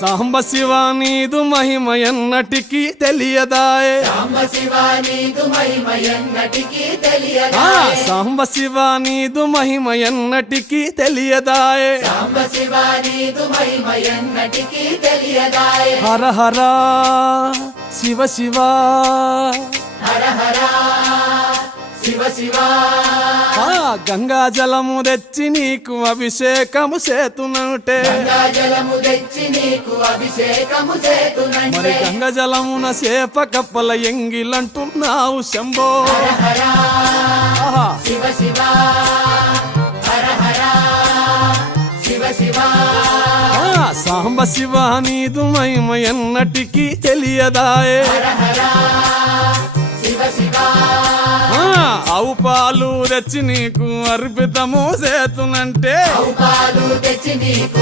సాంబ శివ నీదు మహిమ ఎన్నటికీ తెలియదాయే సాంబ శివ నీదు మహిమ ఎన్నటికీ తెలియదాయే సాంబ శివ నీదు మహిమ ఎన్నటికీ తెలియదాయే సాంబ శివ నీదు మహిమ ఎన్నటికీ తెలియదాయే హర హర శివ శివ హర హర శివ శివ గంగా జలము తెచ్చి నీకు అభిషేకము చేతునంటే గంగా జలము తెచ్చి నీకు అభిషేకము మరి చేతునంటే గంగ జలమున చేప కప్పల ఎంగిలంటున్నావు శంభో హర హర ఆహా. శివ శివ హర హర శివ శివ సాంబ శివ నీదు మహిమ ఎన్నటికీ తెలియదాయే హర హర శివ శివ ఆవు పాలు తెచ్చి నీకు అర్పితము చేతునంటే పాలు తెచ్చి నీకు